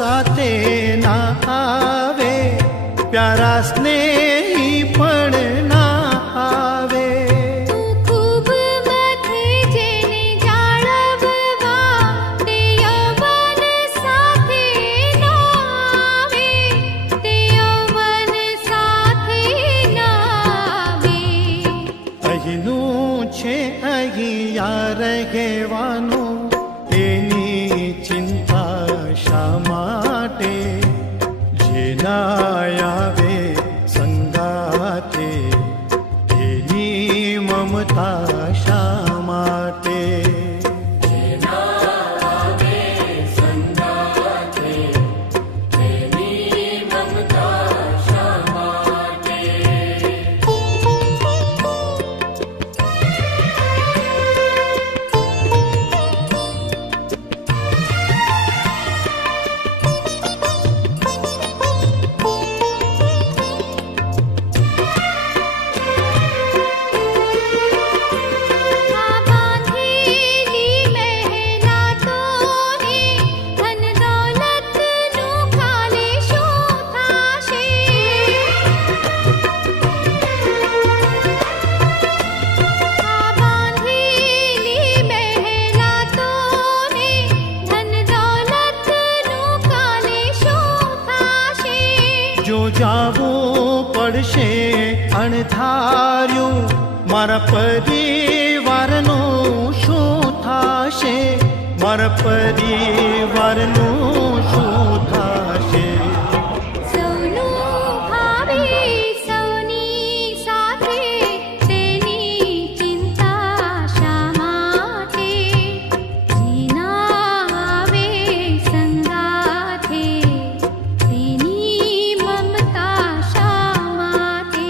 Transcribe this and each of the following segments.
સાથે ના આવે, પ્યારા સ્નેહી પણ ના આવે. તું ખૂબ મથે જેને જાળવવા, તે યૌવન સાથે ના આવે, તે યૌવન સાથે ના આવે. અહીંનું છે અહીંયા રહેવાનું, એની ચિંતા શા માટે? જેના આવે સંગાતે, એની મમતા શા માટે? આ બાંધેલી મહેલાતોને ધન દૌલતનું કાલે શું થાશે? આ બાંધેલી મહેલાતોને ધન દૌલતનું કાલે શું થાશે? જો જાવું પડશે અણધાર્યું, મારા પરિવારનું શું થાશે? મારા પરિવારનું શું થાશે? સૌનું ભાવે સૌની સાથે, તેની ચિંતા શા માટે? જેના આવે સંગાથે, તેની મમતા શા માટે?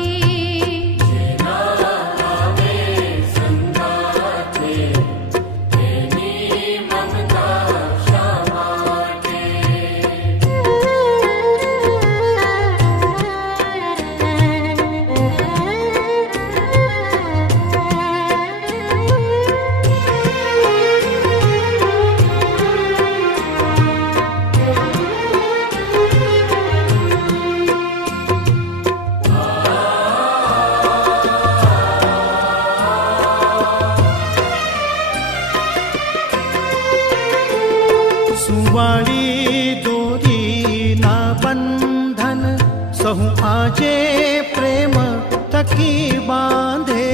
સુવાળી દોરીના બંધન સહુ આજે પ્રેમ થકી બાંધે.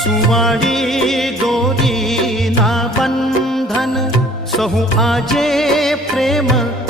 સુવાળી દોરીના બંધન સહુ આજે પ્રેમ